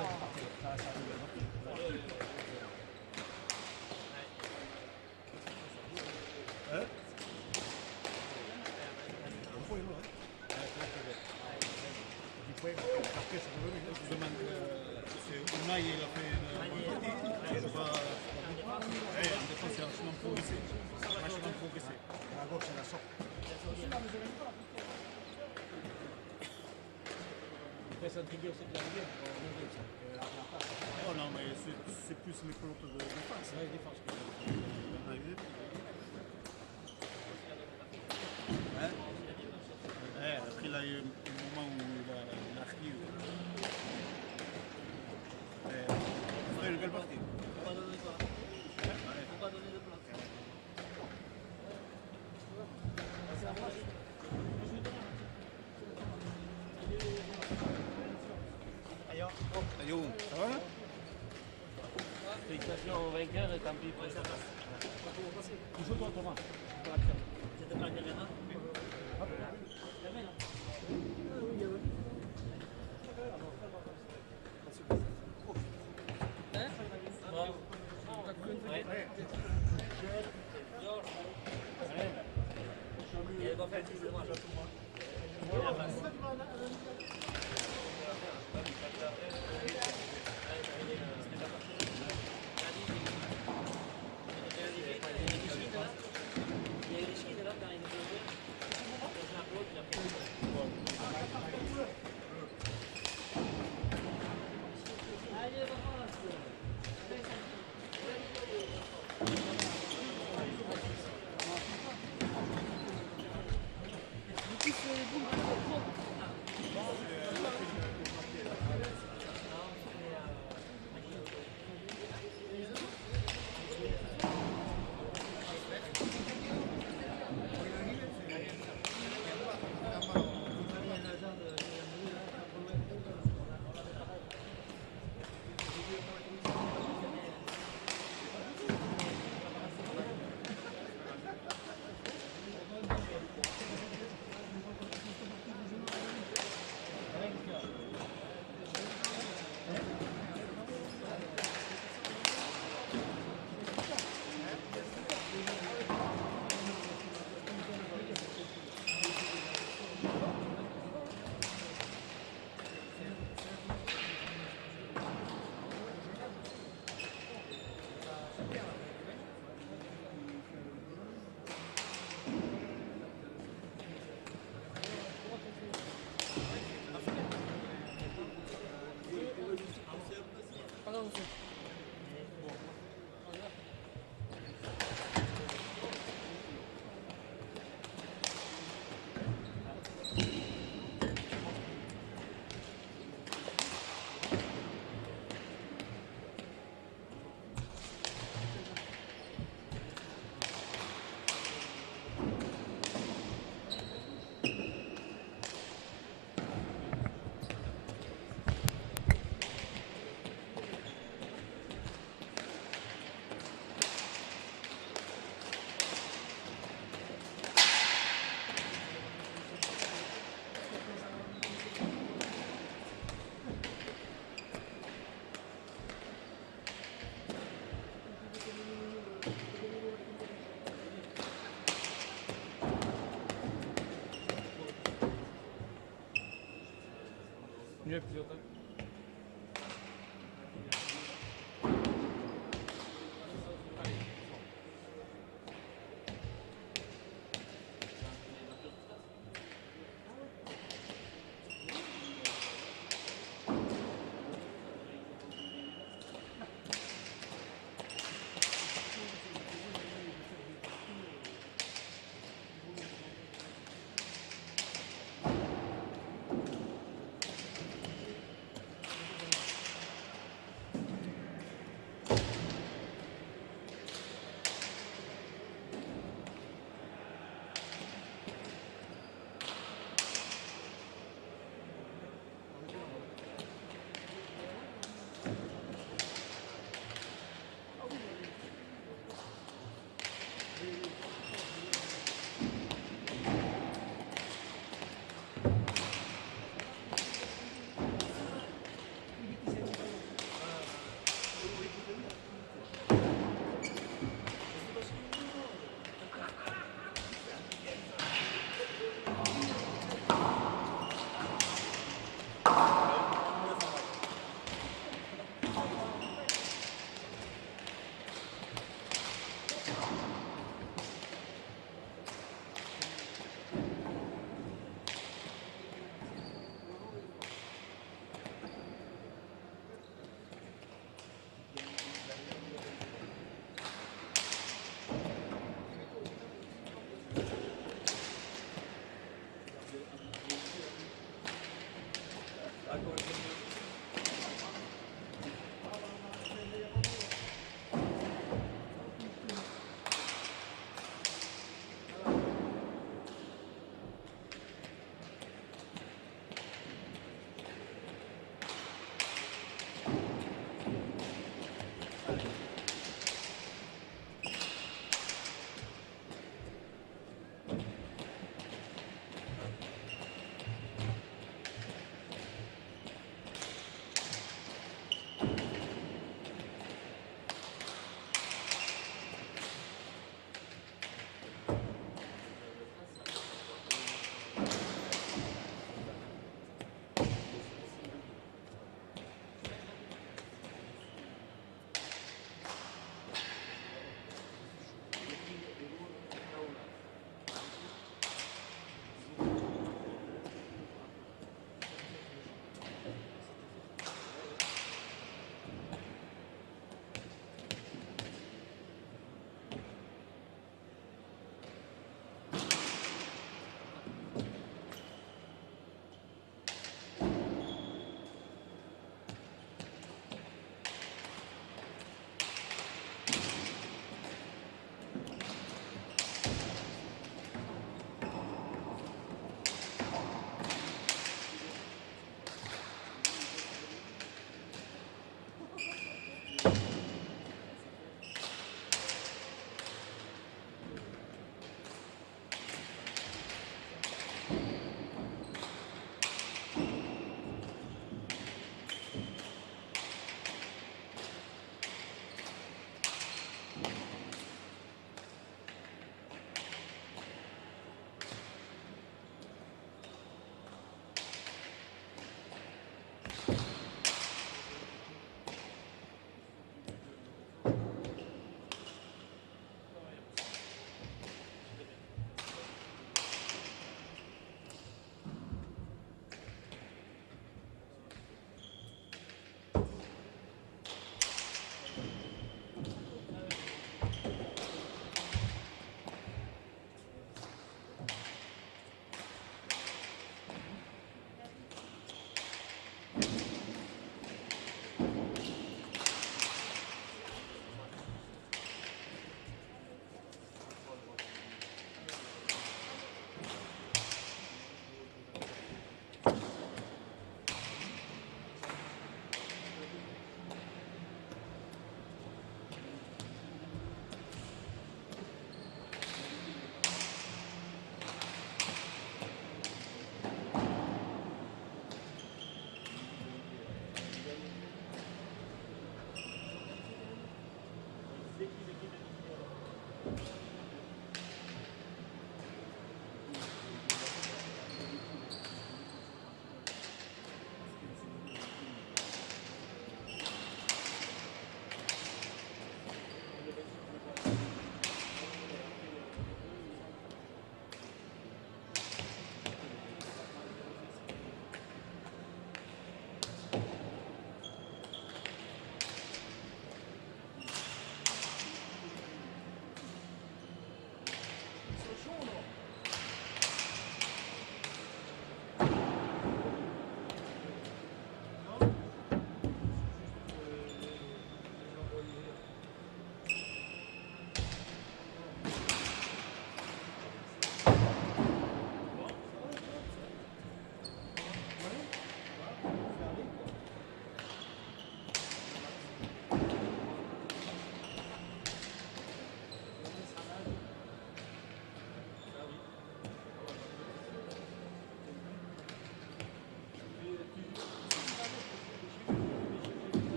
Hein? Après, c'est revenu. Je demande, Unai, il a fait une bonne partie. Je vois, en défense, il a vachement progressé. Vachement progressé. À gauche, c'est la sorte. Après, c'est intrigué aussi de l'arrivée. Oh non, mais c'est plus les pelotes de défense. Ouais, défense. Hein? Après, il a eu un moment où il a crié. C'est une belle partie. Pourquoi donner quoi? Pourquoi donner de place? Ayo, ça va là? Félicitations au vainqueur et tant pis pour ça passe. Toujours toi, Thomas. C'était pas Gavena? Il va faire 10 mois.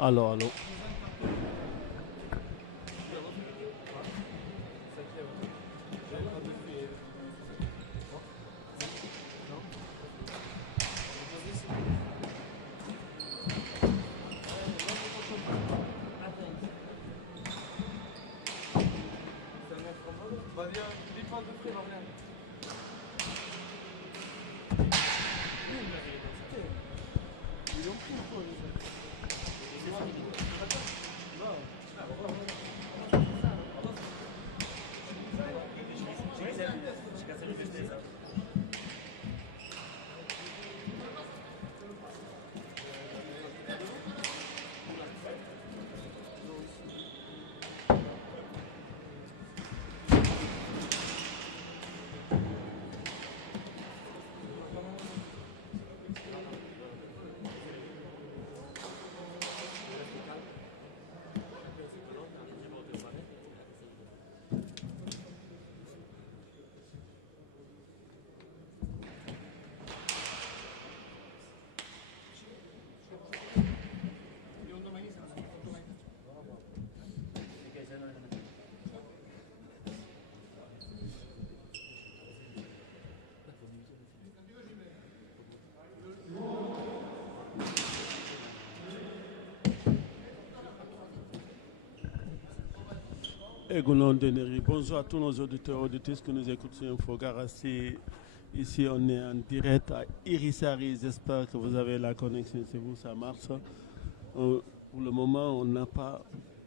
Allo, allo. Egonon Deneri. Bonjour à tous nos auditeurs et auditrices qui nous écoutent sur Infogarassi. Ici, on est en direct à Irisari. J'espère que vous avez la connexion chez vous, ça marche. Pour le moment, on n'a pas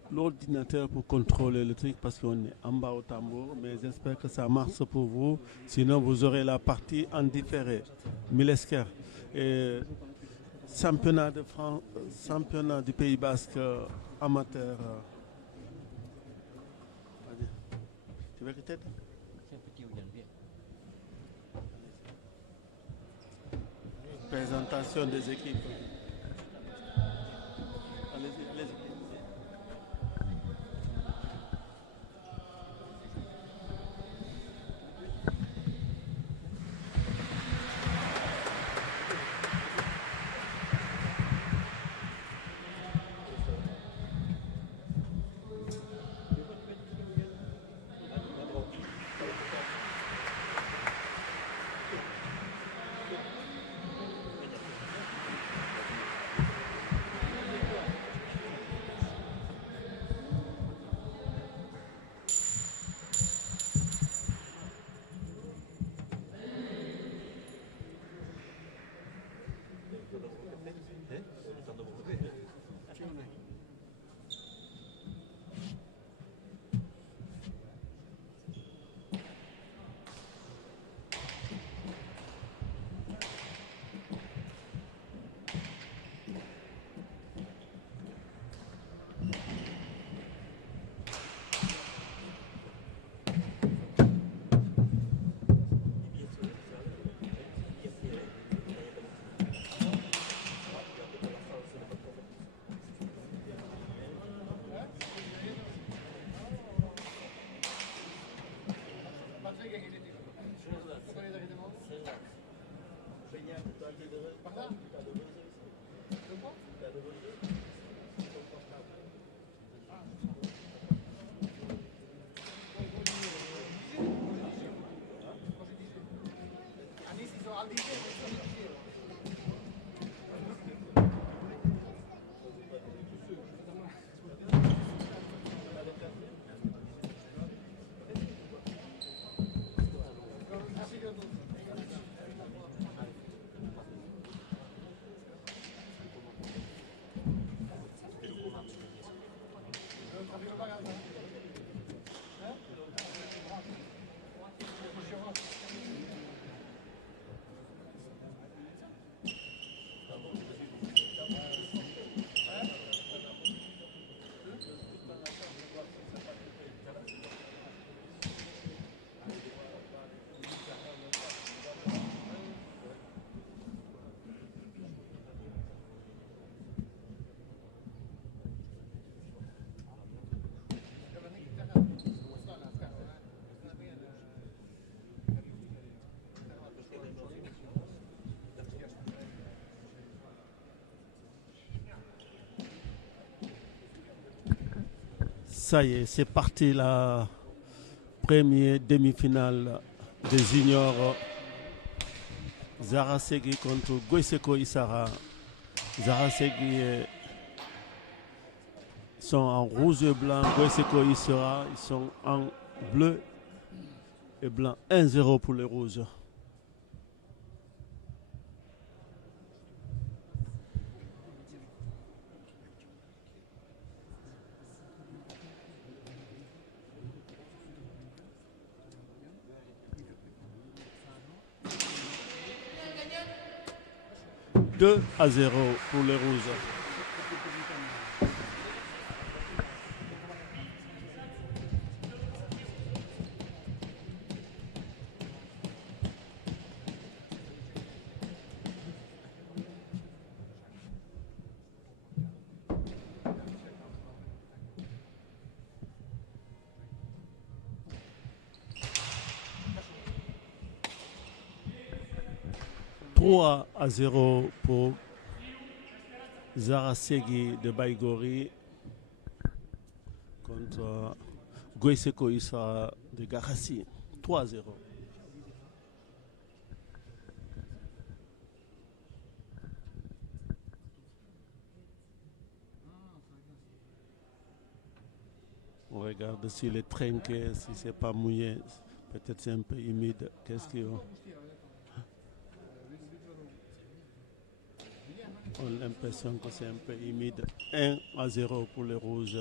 l'ordinateur pour contrôler le truc parce qu'on est en bas au tambour, mais j'espère que ça marche pour vous. Sinon, vous aurez la partie en différé. Milesker. Et championnat de France, championnat du Pays Basque amateur. Vas-y. Tu veux que t'aides? Présentation des équipes. Allez-y, allez-y. Ça y est, c'est parti la première demi-finale des juniors. Zarasegui contre Goiseko Isara. Zarasegui sont en rouge et blanc. Goiseko Isara, ils sont en bleu et blanc. 1-0 pour les rouges. « 2-0 pour les rouges. « 3-0 pour Zarasegui de Baïgori contre Goiseko Issa de Garassi. 3-0. Oui. regarde s'il est trinqué, si c'est pas mouillé. Peut-être c'est un peu humide. Qu'est-ce qu'il y a? On a l'impression que c'est un peu humide. 1-0 pour les rouges.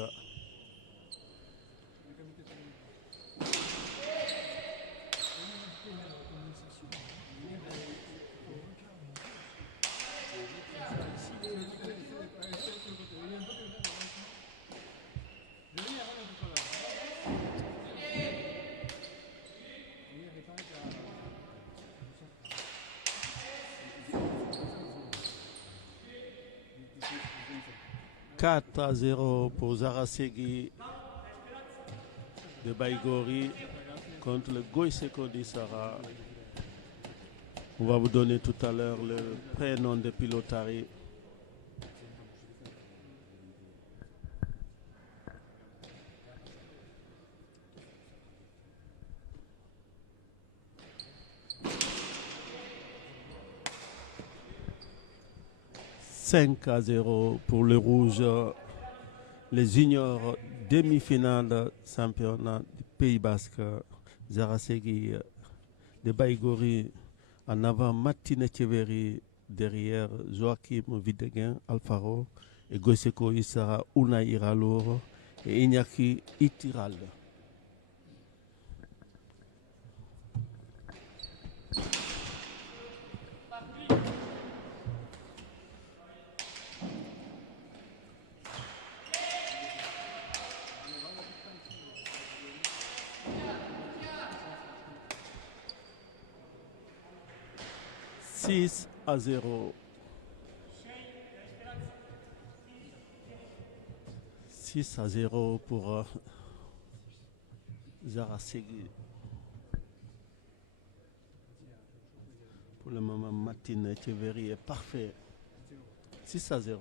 « 4-0 pour Zarasegui de Baïgori contre le Goïseko d'Issara. On va vous donner tout à l'heure le prénom de Pilotari. « 5-0 pour le rouge, les juniors demi-finale championnat du Pays Basque, Zarasegui de Baïgori en avant, Martine Echeverry derrière, Joachim Videguin, Alfaro et Goïseko Issara, Unai Iralour et Iñaki Itiral. « 6-0. 6-0 pour Zarasegui. Pour le moment, Martine Echeverry est parfait. 6-0.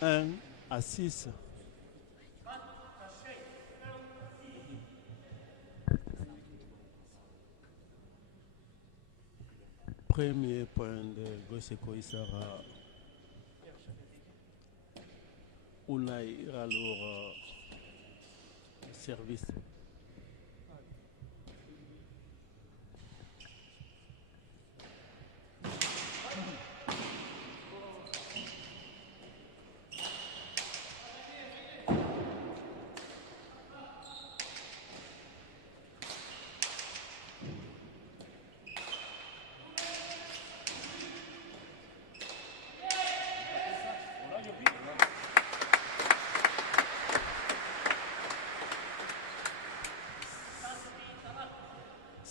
« 1-6. » Premier point de Goïseko Issara. Unai Iralour, service. «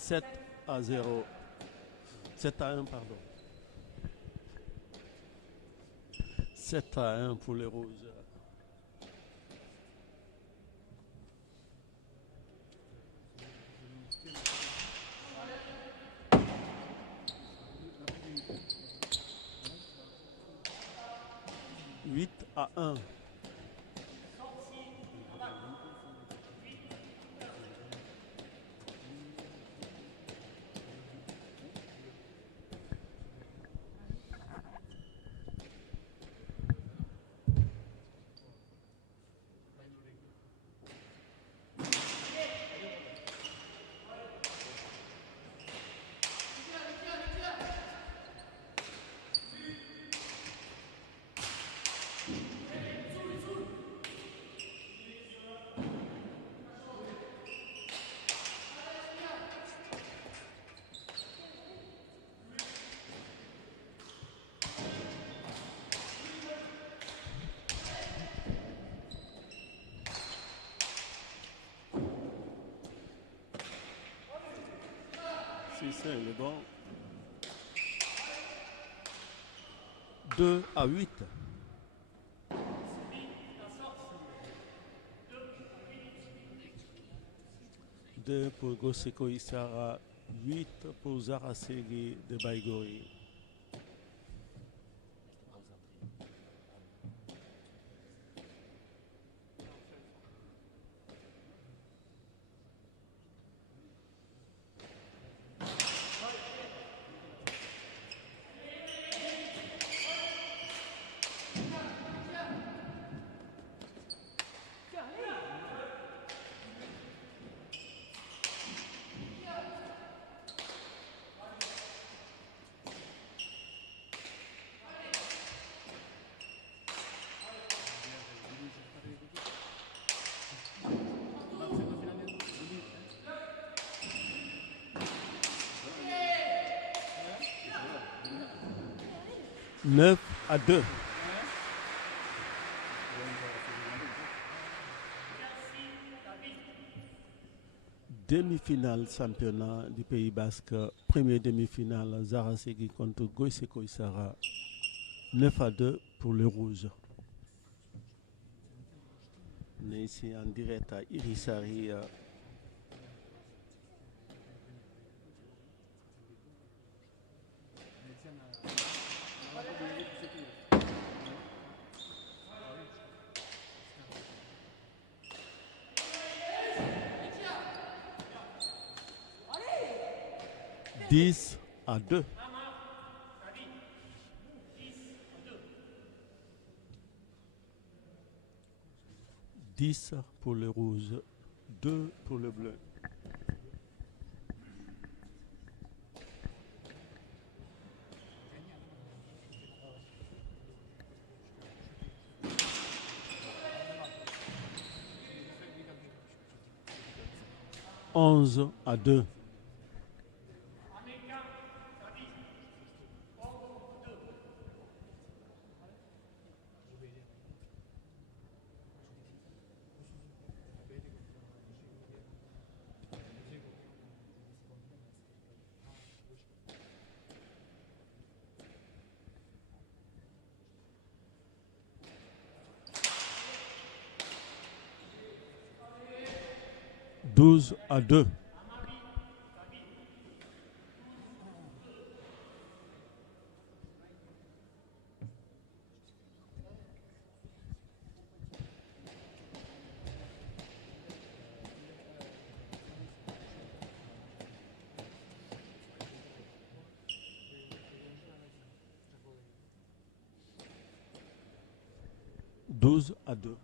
7-0. 7-1, pardon. 7-1 pour les rouges. « 8-1. » Augustin, il est bon. 2-8. 2 pour Goseko Issara, 8 pour Zara Segui de Baïgori. Neuf à 2. Demi-finale championnat du Pays Basque. Première demi-finale, Zara Segui contre Goseko Issara. 9 à 2 pour le rouge. On est ici en direct à Irisari. « 10 à 2. « 10 pour le rouge, 2 pour le bleu. « 11 à 2. » 12 à 2. « 12 à 2. »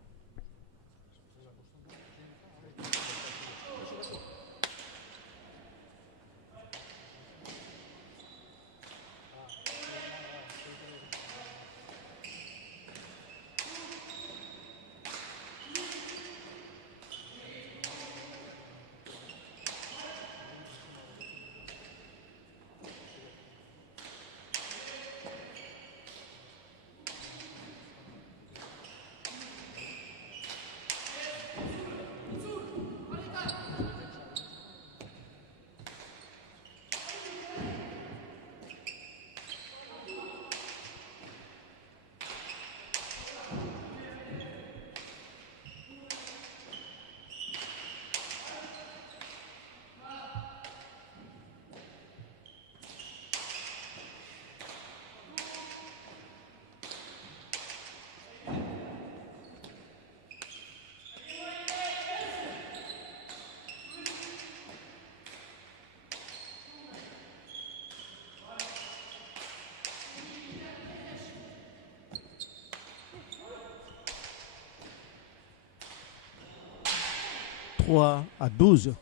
« 3 à 12. »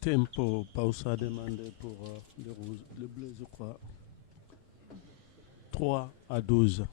Tempo, pausa demandé pour le rouge, le bleu, je crois. 3 à 12.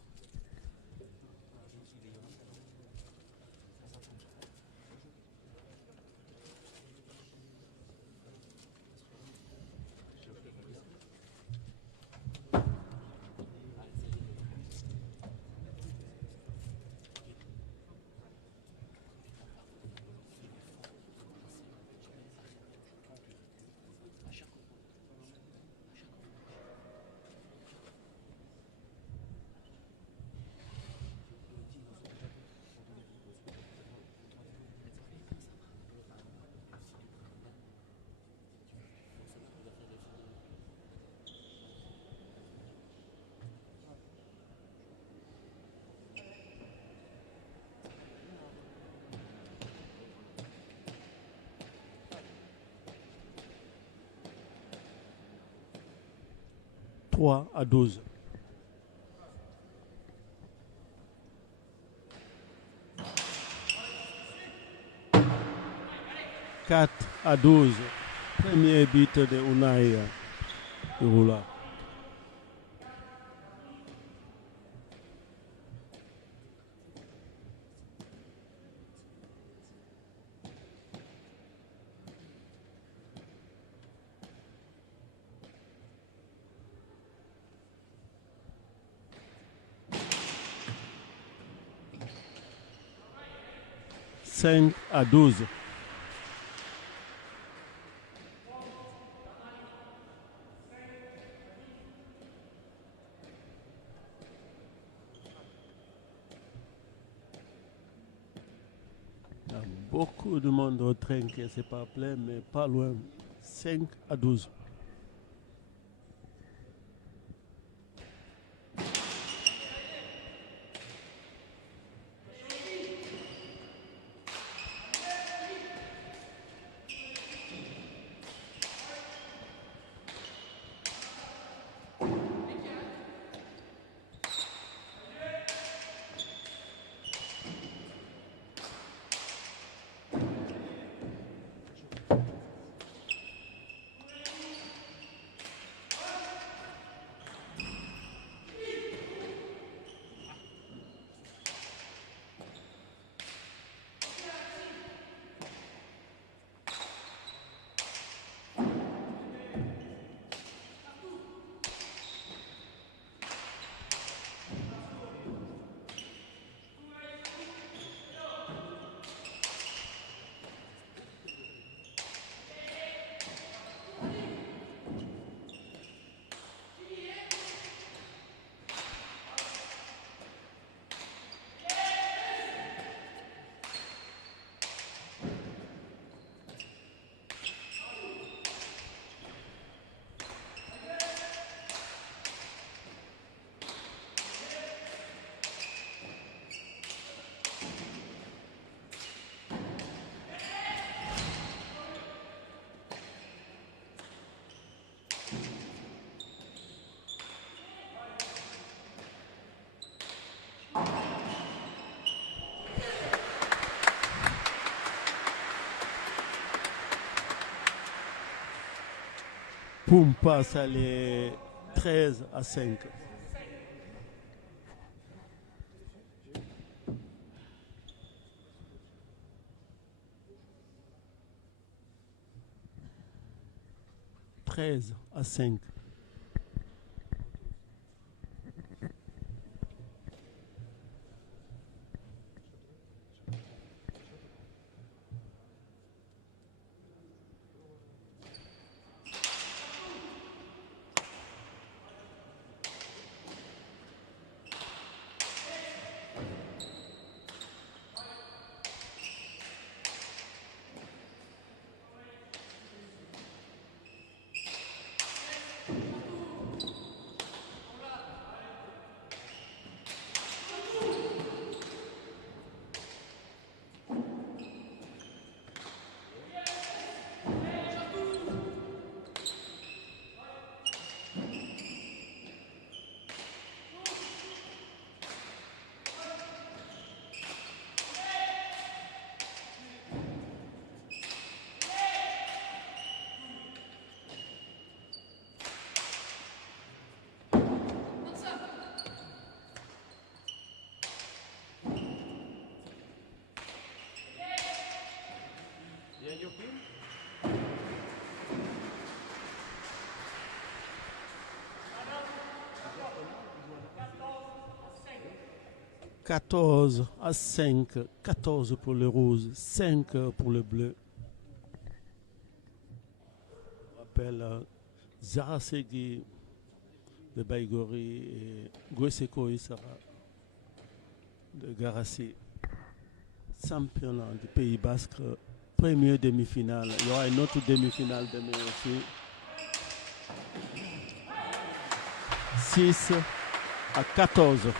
3-12. 4-12. Premier but de Unai Iroula. Cinq à 12. Il y a beaucoup de monde au train qui ne s'est pas plein, mais pas loin. 5-12. Poum passe à les 13-5. À 5. « 14-5, 14 pour le rouge, 5 pour le bleu. On rappelle Zarasegui de Baïgori et Gweseko Isara de Garassi, championnat du Pays Basque, première demi-finale. Il y aura une autre demi-finale demain aussi. 6-14.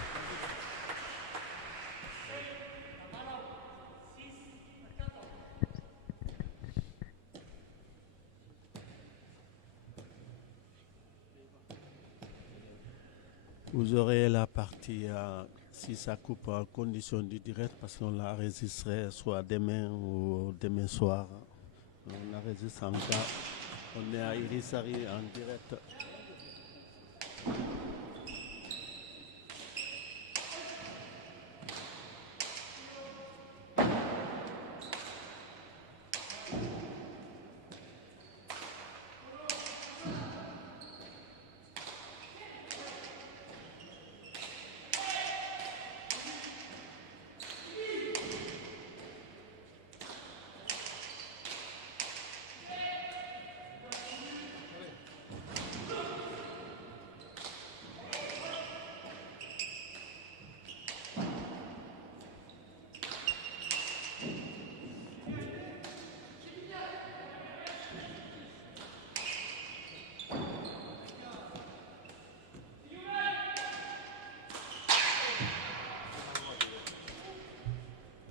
Vous aurez la partie, si ça coupe en condition du direct, parce qu'on la enregistrerait soit demain ou demain soir. On enregistre en cas. On est à Irisari en direct.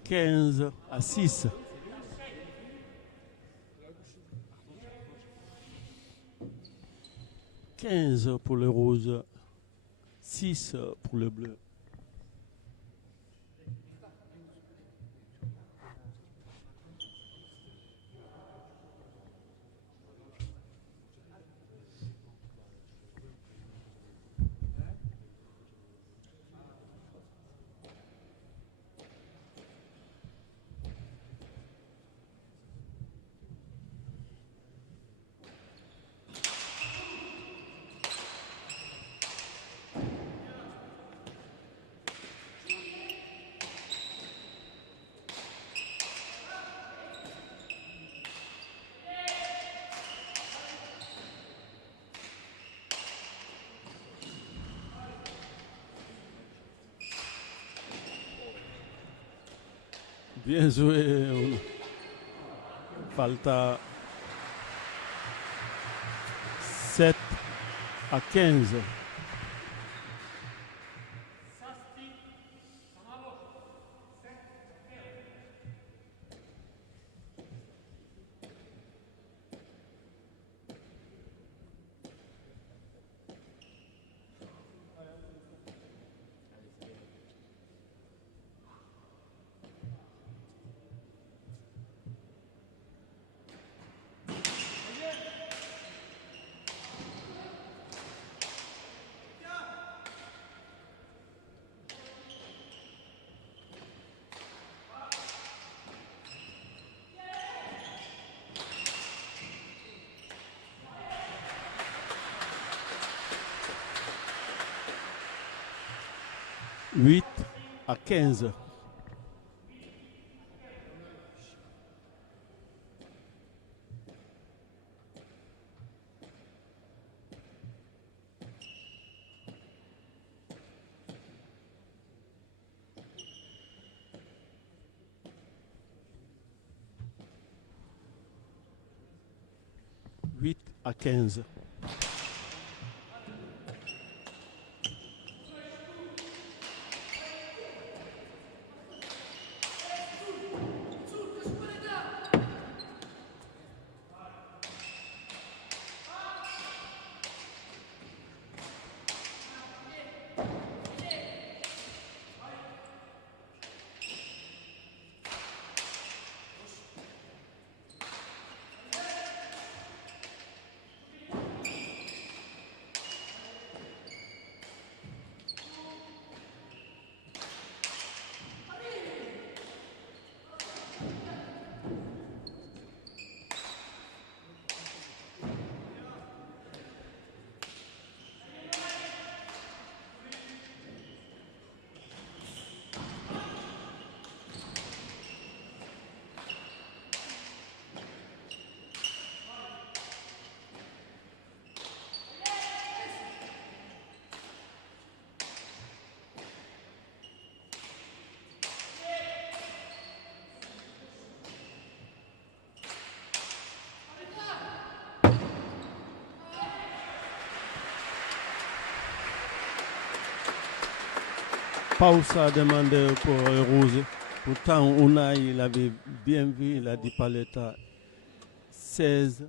« 15-6. « 15 pour le rose, 6 pour le bleu. Bien joué. Falta 7-15. « 8-15. « 8-15. » 'Pause a demandé pour Rose. Pourtant, Unai, il avait bien vu, il a dit Paletta 16-8.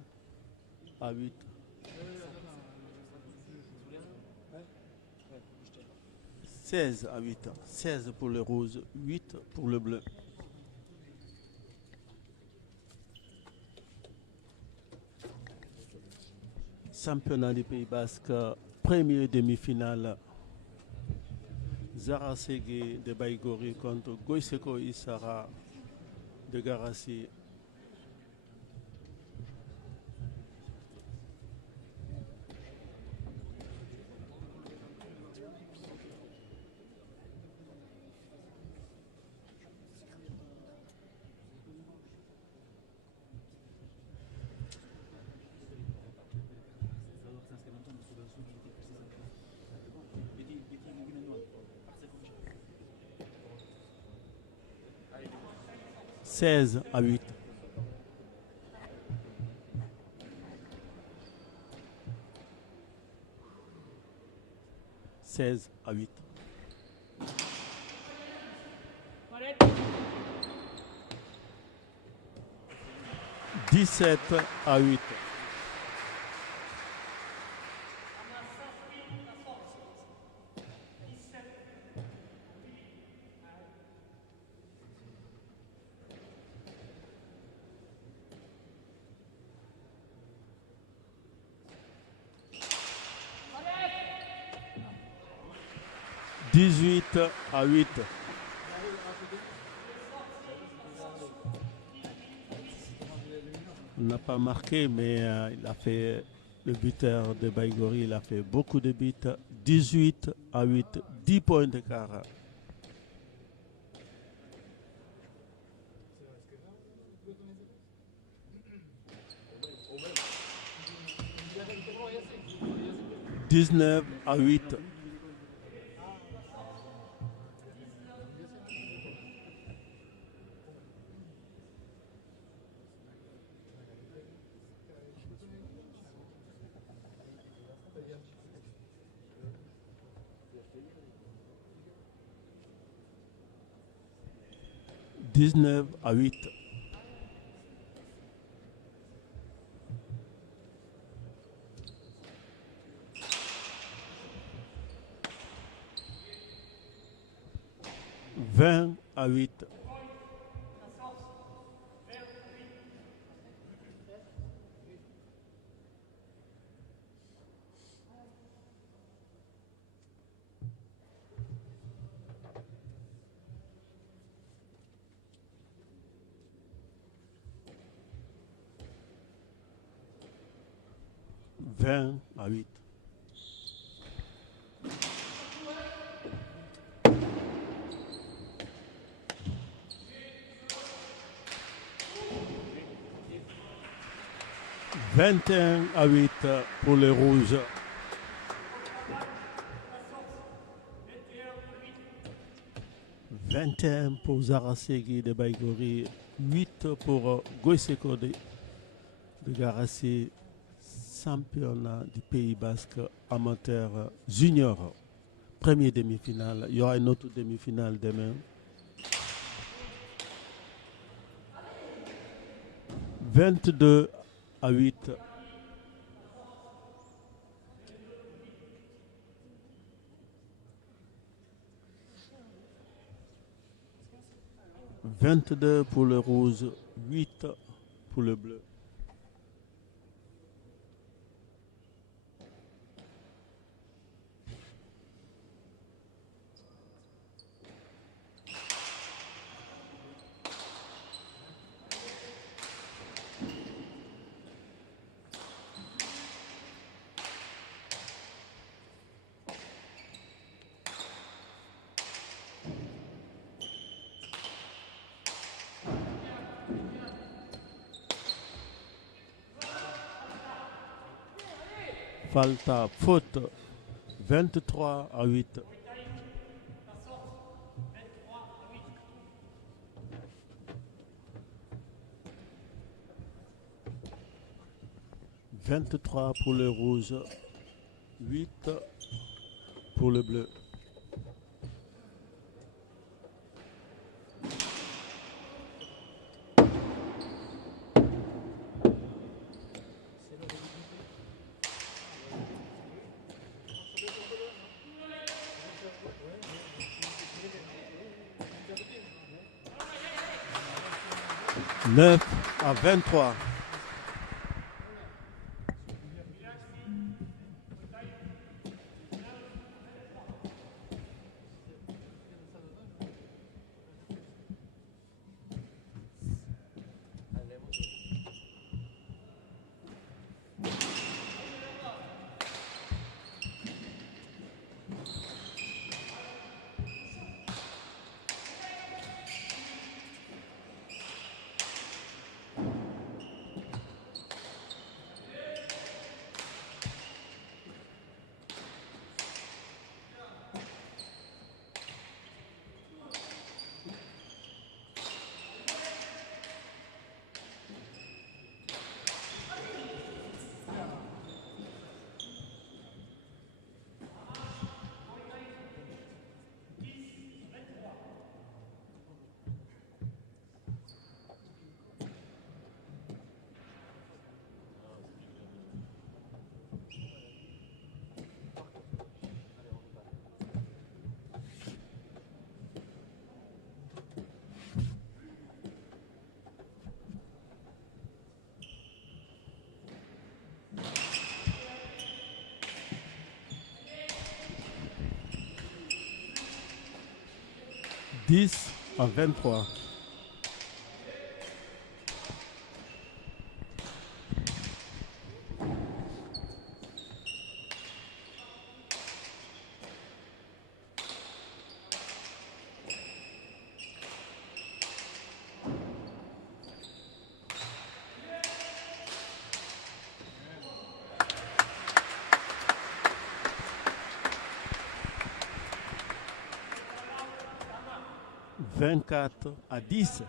16-8. 16 pour le rouge, 8 pour le bleu. Championnat du Pays Basque, première demi-finale. Zara Segui de Baïgori contre Goiseko Issara de Garassi. « 16-8. 16-8. 17-8. 18-8. On n'a pas marqué, mais il a fait le buteur de Baïgori, il a fait beaucoup de buts. 18-8, 10 points d'écart. « 19-8. 19-8. 20-8. 20-8. 21-8 pour les rouges. 21 pour Zara Segui de Baïgori, 8 pour Goiseko de Garassi, championnat du Pays Basque amateur junior. Première demi-finale. Il y aura une autre demi-finale demain. 22-8. 22 pour le rouge, 8 pour le bleu. Falta, faute, 23-8. 23 pour le rouge, 8 pour le bleu. 9-23. Dix à 23. Vingt-quatre à 10.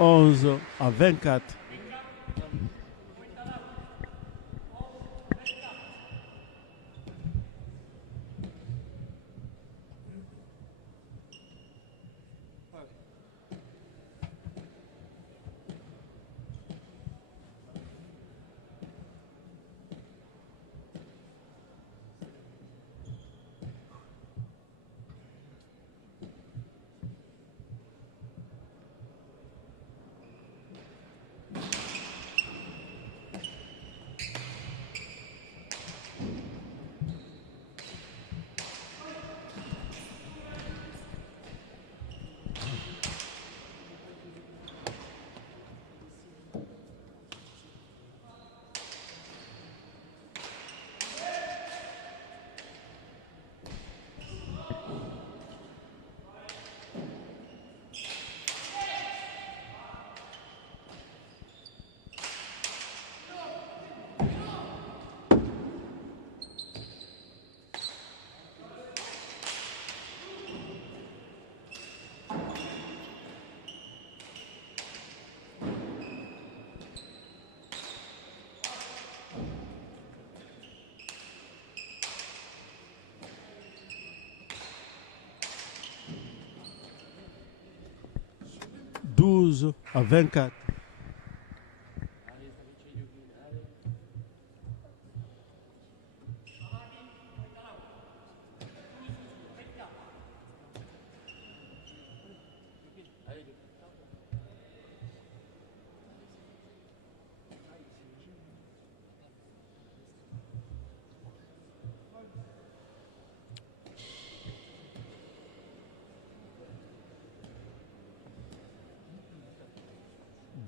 Onze à 24. 12-24.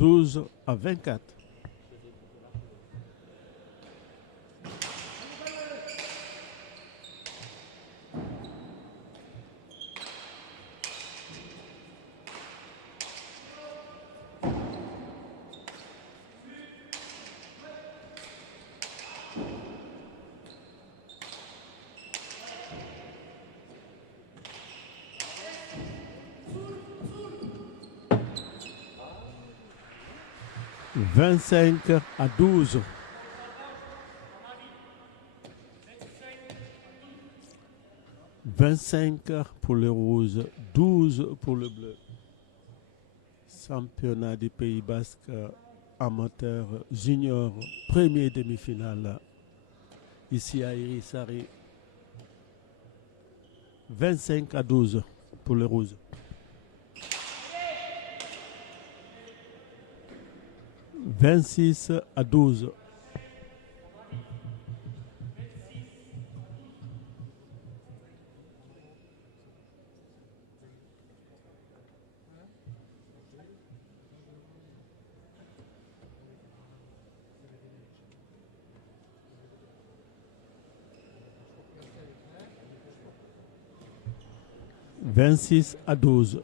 Douze à 24. Vingt-cinq à 12. Vingt-cinq pour le rouge, 12 pour le bleu. Championnat du Pays Basque amateur junior, premier demi-finale ici à Irisari. 25 à 12 pour le rouge. 26 à 12. Vingt-six à 12.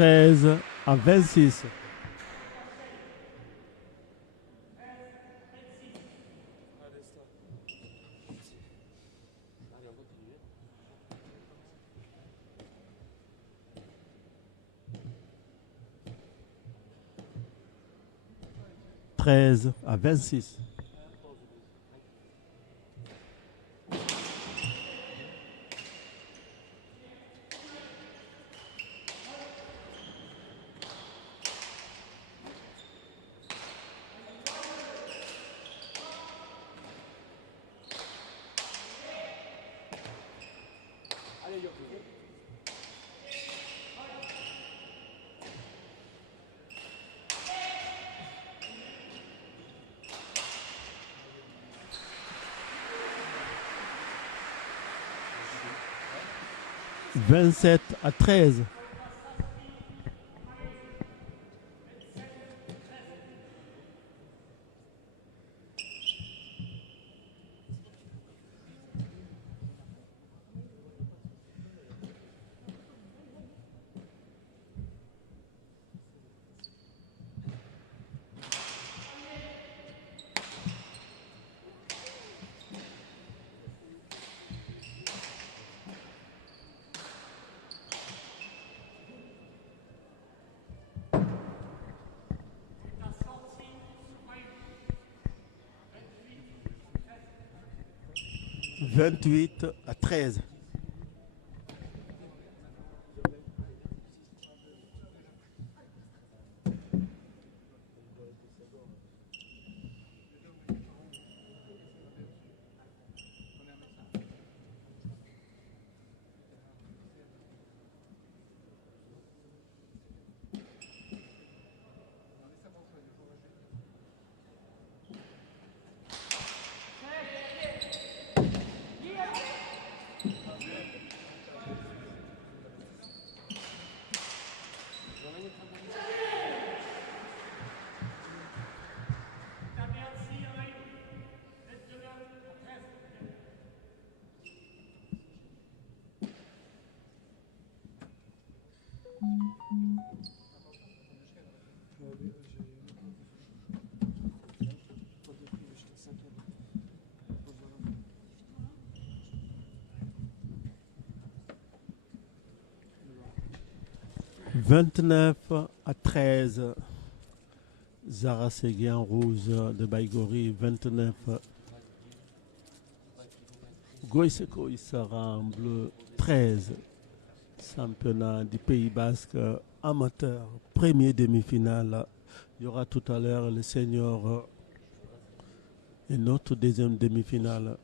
Treize à 26. Treize à 26. Vingt-sept à 13. Vingt-huit à 13. 29-13. Zara Segui en rouge de Baïgori. 29. Goïseko Issara en bleu. 13. Championnat du Pays Basque amateur. Premier demi-finale. Il y aura tout à l'heure le senior et notre deuxième demi-finale.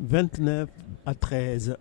« 29-13.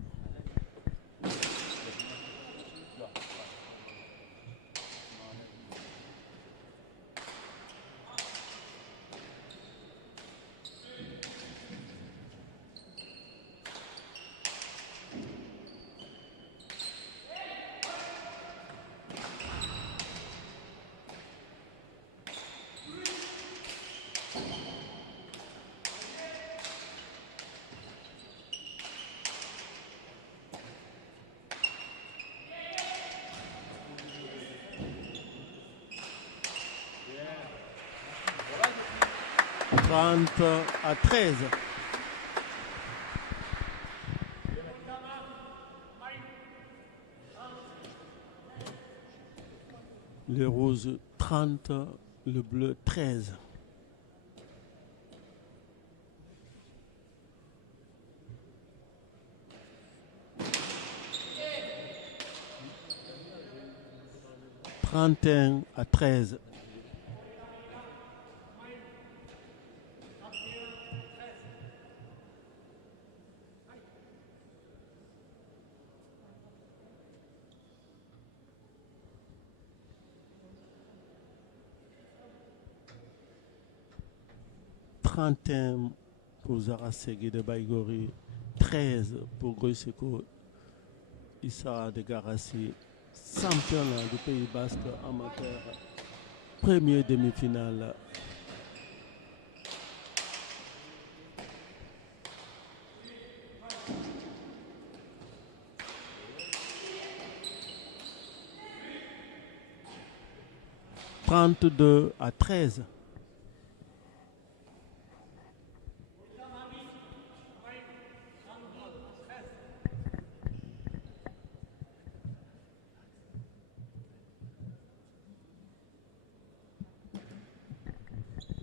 « 30-13. Le rouge 30, le bleu 13. « 31-13. » 31 pour Zara Segui de Baïgori, 13 pour Goïseko Issa de Garassi, championnat du Pays Basque amateur, premier demi-finale. « 32-13. »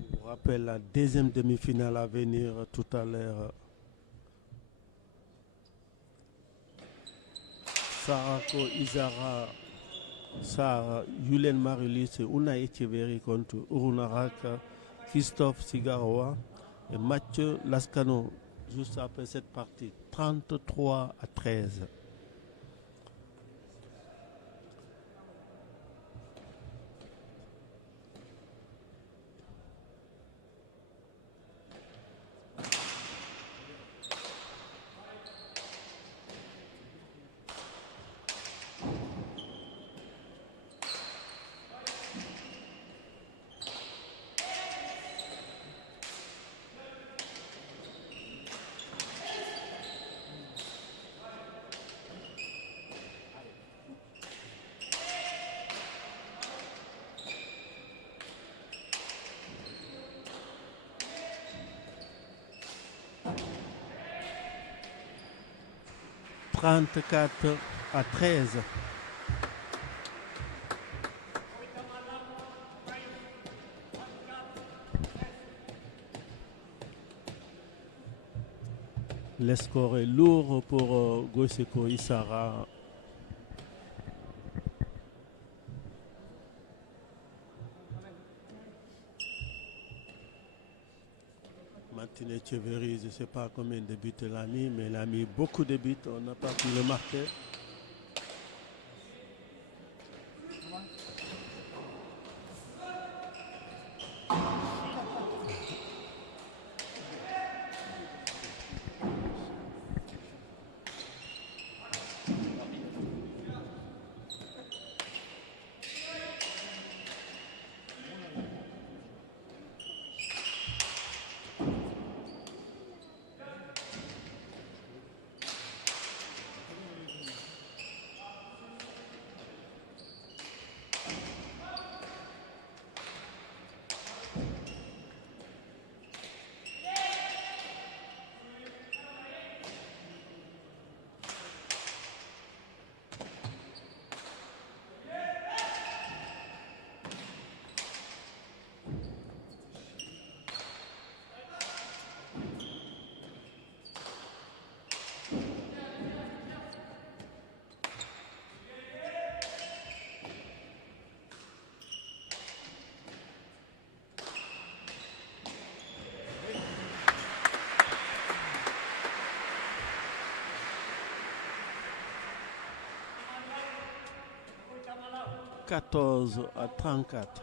Je rappelle la deuxième demi-finale à venir tout à l'heure. Sarako Izara, Sarah Yulen Marilis et Una Echeverry contre Urunaraka, Christophe Sigaroa et Mathieu Lascano. Juste après cette partie, 33-13. « 34-13. » Le score est lourd pour Goïseko Issara. Martin Echeverry, je ne sais pas combien de buts il a mis, mais il a mis beaucoup de buts. On n'a pas pu le marquer. 14-34.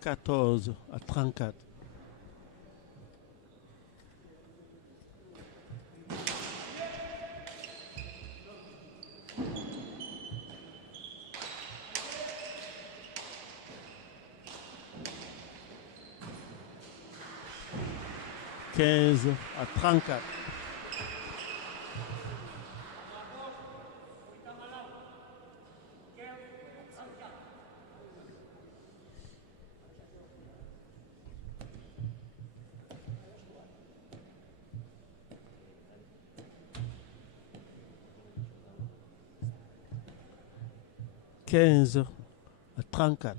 Quatorze à 34. Quinze à 34. Quinze à 34.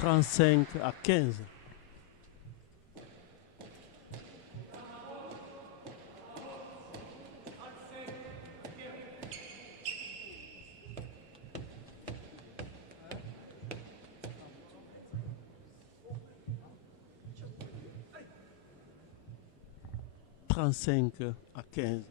Trente-cinq à 15. Trente-cinq à 15.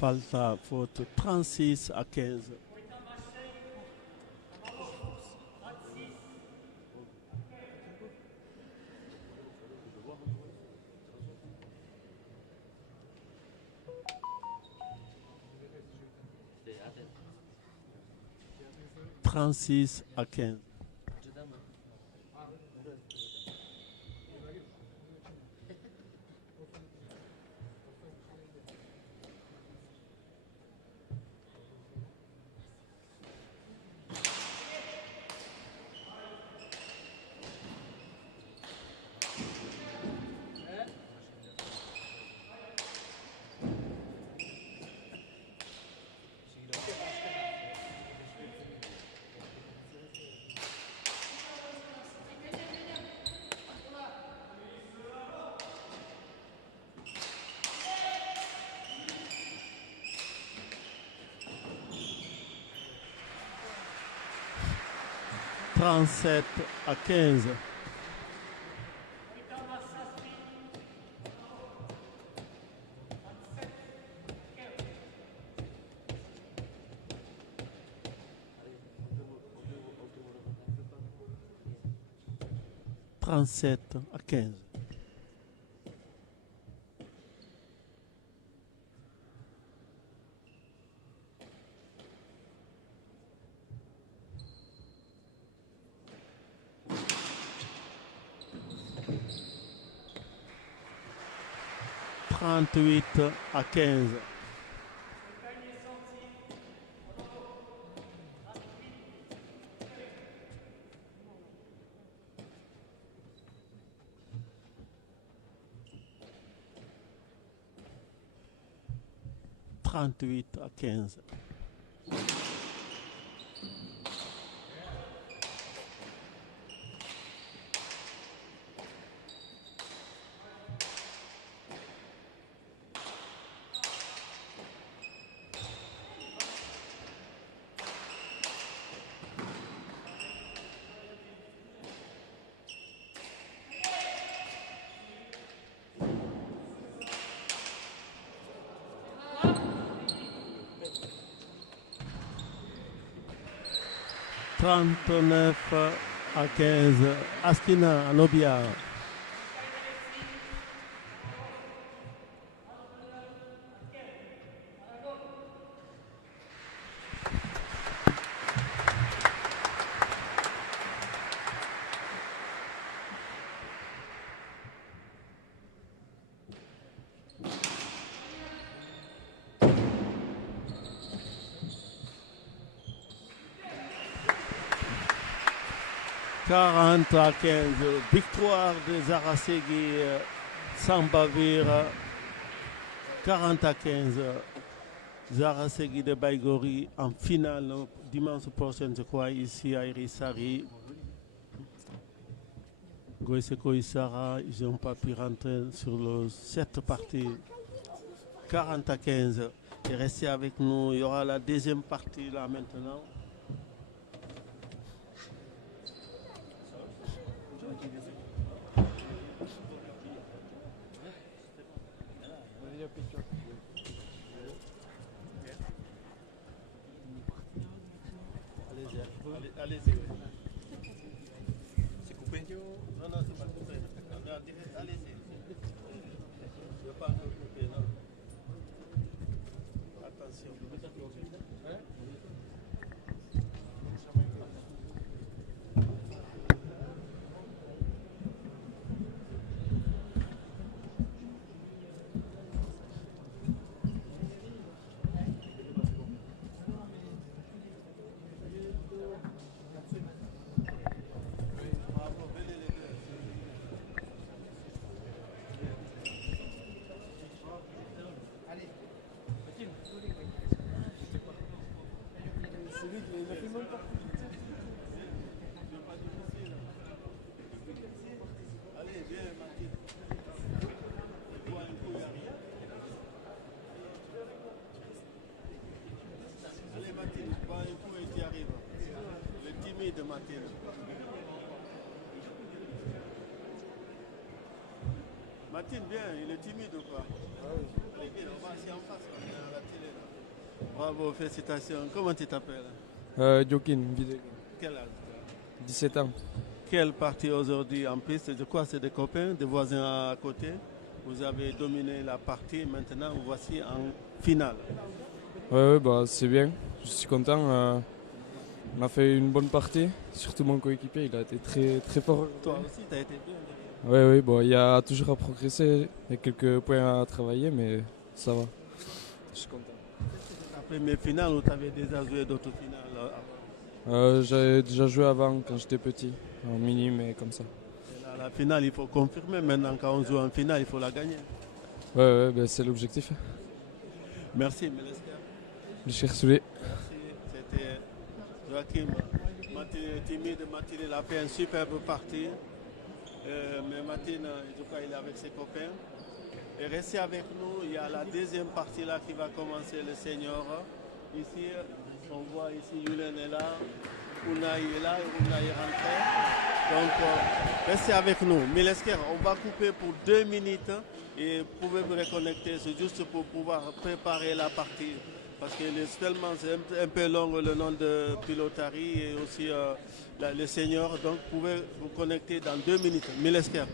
Falta faute 36 à 15. C'est à tête. 36 à 15. Trente-sept à 15. Trente-sept à 15. Trente-huit à 15. Trente-huit à 15. 39 à 15. Askina Anobia. « 40 à 15, victoire des Arasegui sans bavure. 40 à 15, Zarasegui de Baïgori en finale dimanche prochain, je crois, ici à Irisari. Goïseko Issara, ils n'ont pas pu rentrer sur cette partie. 40 à 15, et restez avec nous, il y aura la deuxième partie là maintenant. Allez-y. C'est coupé? Non, c'est pas coupé. Allez-y. Je ne veux pas couper, non. Attention. Allez, viens, Mathilde. Bois un coup, il n'y a rien. Allez, Mathilde, bois un coup et tu arrives. Le timide, Mathilde. Mathilde, viens, il est timide ou quoi? Allez, viens, on va assis en face, on est à la télé là. Bravo, félicitations. Comment tu t'appelles? Jokin, vidéo. Quel âge? 17 ans. Quelle partie aujourd'hui en piste? Je crois que c'est des copains, des voisins à côté. Vous avez dominé la partie, maintenant vous voici en finale. Ouais, bah, c'est bien. Je suis content. On a fait une bonne partie. Surtout mon coéquipier, il a été très, très fort. Toi aussi, tu as été bien derrière. Ouais, bon, il y a toujours à progresser. Il y a quelques points à travailler, mais ça va. Je suis content. La première finale où tu avais déjà joué d'autres finales avant? J'avais déjà joué avant quand j'étais petit, en mini, mais comme ça. Et là, la finale, il faut confirmer. Maintenant, quand on joue en finale, il faut la gagner. Ouais, bah, c'est l'objectif. Merci, Mélesker. Le cher Soulé. Merci. C'était Joachim. Martine est timide. Martine, il a fait une superbe partie. Mais Martine, je crois qu'il est avec ses copains. Et restez avec nous. Il y a la deuxième partie là qui va commencer, le senior. Ici, on voit ici, Yulen est là. Unai est là, Unai est rentré. Donc, restez avec nous. Mélesker, on va couper pour 2 minutes et vous pouvez vous reconnecter. C'est juste pour pouvoir préparer la partie. Parce que tellement c'est un peu long le nom de Pilotari et aussi les seniors. Donc, vous pouvez vous connecter dans 2 minutes. Mélesker.